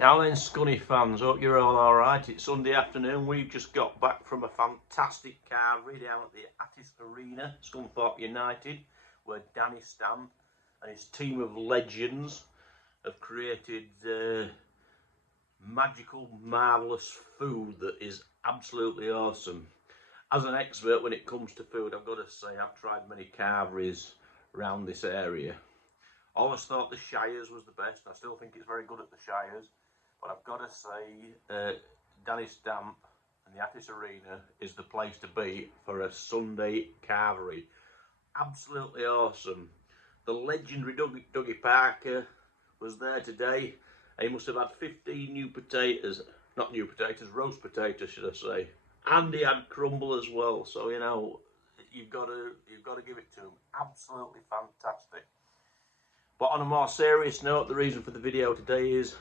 Now then, Scunny fans, hope you're all alright. It's Sunday afternoon. We've just got back from a fantastic Carvery down at the ATTIS Arena, Scunthorpe United, where Danny Stamp and his team of legends have created magical, marvellous food that is absolutely awesome. As an expert when it comes to food, I've got to say I've tried many Carveries around this area. Always thought the Shires was the best. I still think it's very good at the Shires. But I've got to say, Danny Stamp and the ATTIS Arena is the place to be for a Sunday Carvery. Absolutely awesome. The legendary Dougie Parker was there today. He must have had 15 new potatoes, not new potatoes, roast potatoes, should I say. And he had crumble as well. So you know, you've got to give it to him. Absolutely fantastic. But on a more serious note, the reason for the video today is.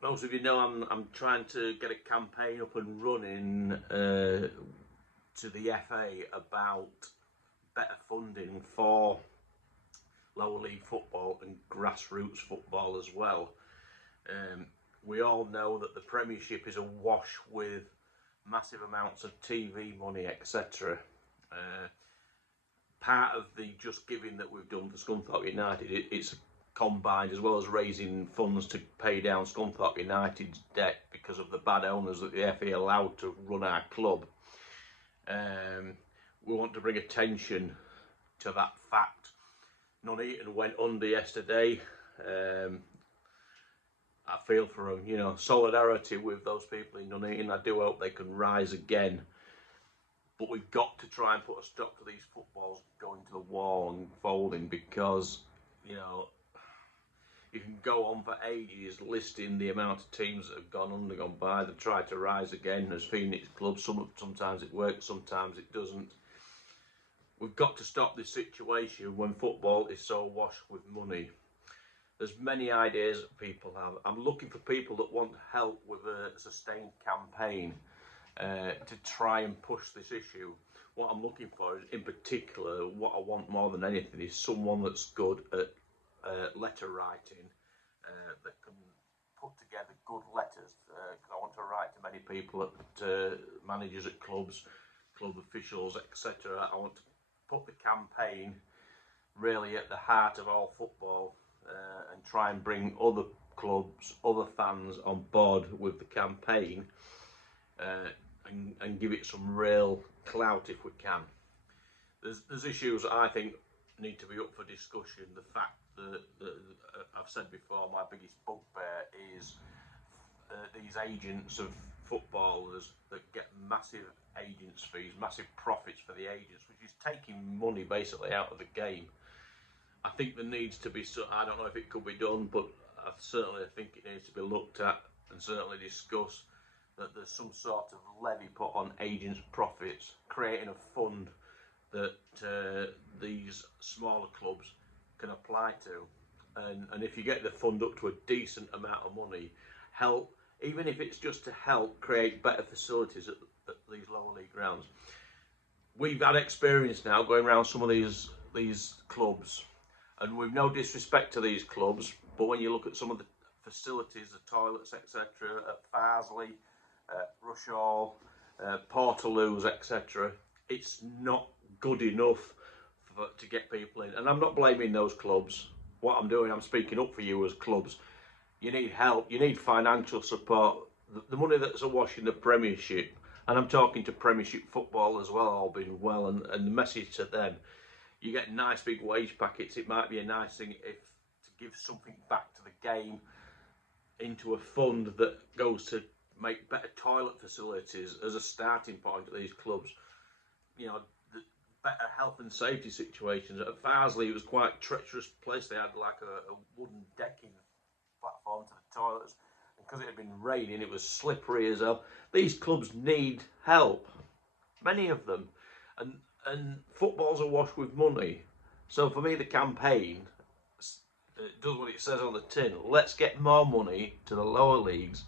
Most of you know I'm trying to get a campaign up and running to the FA about better funding for lower league football and grassroots football as well. We all know that the Premiership is awash with massive amounts of TV money, etc. Part of the Just Giving that we've done for Scunthorpe United, it's combined as well as raising funds to pay down Scunthorpe United's debt because of the bad owners that the FA allowed to run our club. We want to bring attention to that fact. Nuneaton went under yesterday. I feel for them, you know, solidarity with those people in Nuneaton. I do hope they can rise again. But we've got to try and put a stop to these footballs going to the wall and folding, because, you know, you can go on for ages listing the amount of teams that have gone under, gone by. They've tried to rise again as Phoenix clubs. Sometimes it works, sometimes it doesn't. We've got to stop this situation when football is so washed with money. There's many ideas that people have. I'm looking for people that want help with a sustained campaign to try and push this issue. What I'm looking for is, in particular, what I want more than anything is someone that's good at letter writing, that can put together good letters, because I want to write to many people, at managers at clubs, club officials, etc. I want to put the campaign really at the heart of all football, and try and bring other clubs, other fans on board with the campaign, and give it some real clout if we can. There's issues that I think need to be up for discussion. The fact that I've said before, my biggest bugbear is these agents of footballers that get massive agents fees, massive profits for the agents, which is taking money basically out of the game. I think there needs to be, I don't know if it could be done, but I certainly think it needs to be looked at and certainly discussed, that there's some sort of levy put on agents' profits, creating a fund that these smaller clubs can apply to, and if you get the fund up to a decent amount of money, help, even if it's just to help create better facilities at these lower league grounds. We've had experience now going around some of these clubs, and we've no disrespect to these clubs, but when you look at some of the facilities, the toilets, etc., at Farsley, Rush Hall, Portaloos, etc., it's not good enough to get people in. And I'm not blaming those clubs. What I'm doing, I'm speaking up for you as clubs. You need help, you need financial support. The money that's awash in the Premiership, and I'm talking to Premiership football as well, all being well, and the message to them, you get nice big wage packets. It might be a nice thing if to give something back to the game into a fund that goes to make better toilet facilities as a starting point at these clubs. You know, better health and safety situations. At Farsley, it was quite a treacherous place. They had like a wooden decking platform to the toilets, and because it had been raining, it was slippery as hell. These clubs need help, many of them, and football's awash with money. So for me, the campaign does what it says on the tin. Let's get more money to the lower leagues.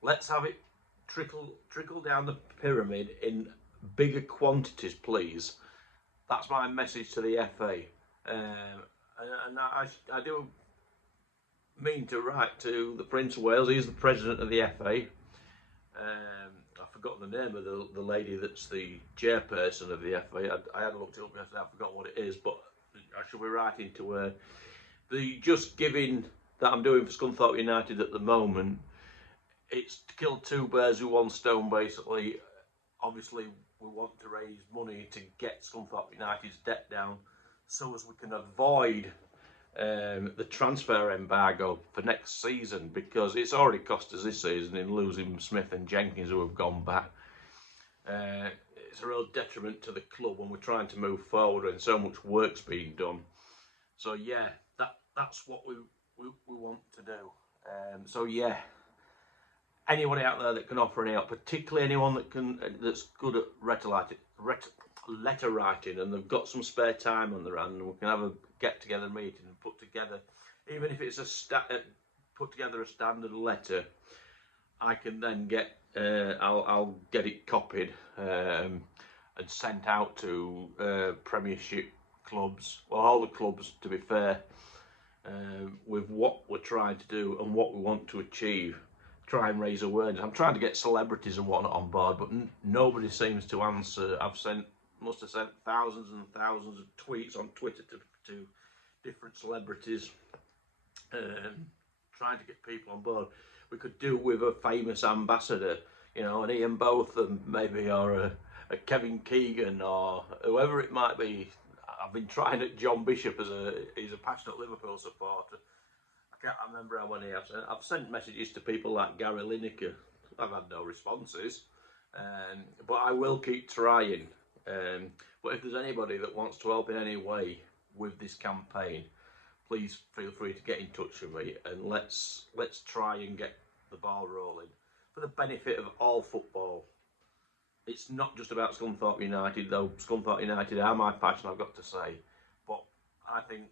Let's have it trickle down the pyramid in bigger quantities, please. That's my message to the FA. And I do mean to write to the Prince of Wales. He's the president of the FA. I forgot the name of the lady that's the chairperson of the FA. I had looked it up yesterday. I forgot what it is, but I shall be writing to her. The just giving that I'm doing for Scunthorpe United at the moment, it's to kill two birds with one stone, basically. Obviously, we want to raise money to get Scunthorpe United's debt down so as we can avoid the transfer embargo for next season, because it's already cost us this season in losing Smith and Jenkins, who have gone back. It's a real detriment to the club when we're trying to move forward and so much work's being done. So yeah, that's what we want to do. So yeah, anybody out there that can offer any help, particularly anyone that's good at letter writing and they've got some spare time on their hand, and we can have a get-together meeting and put together, even if it's put together a standard letter, I can then get I'll get it copied and sent out to Premiership clubs, well, all the clubs to be fair, with what we're trying to do and what we want to achieve. Try and raise awareness. I'm trying to get celebrities and whatnot on board, but nobody seems to answer. Must have sent thousands and thousands of tweets on Twitter to different celebrities, trying to get people on board. We could do with a famous ambassador, you know, an Ian Botham maybe, or a Kevin Keegan, or whoever it might be. I've been trying at John Bishop he's a passionate Liverpool supporter. I can't remember how many I've sent messages to people like Gary Lineker. I've had no responses, but I will keep trying. But if there's anybody that wants to help in any way with this campaign, please feel free to get in touch with me, and let's try and get the ball rolling for the benefit of all football. It's not just about Scunthorpe United, though. Scunthorpe United are my passion, I've got to say, but I think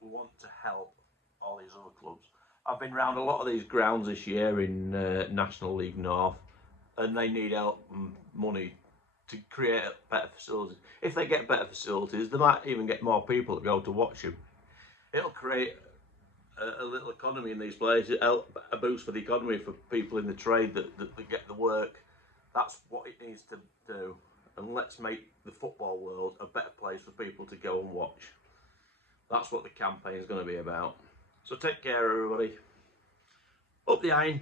we want to help all these other clubs. I've been around a lot of these grounds this year in National League North, and they need help and money to create better facilities. If they get better facilities, they might even get more people to go to watch them. It'll create a little economy in these places, a boost for the economy for people in the trade that get the work. That's what it needs to do, and let's make the football world a better place for people to go and watch. That's what the campaign is going to be about. So take care, everybody. Up the iron.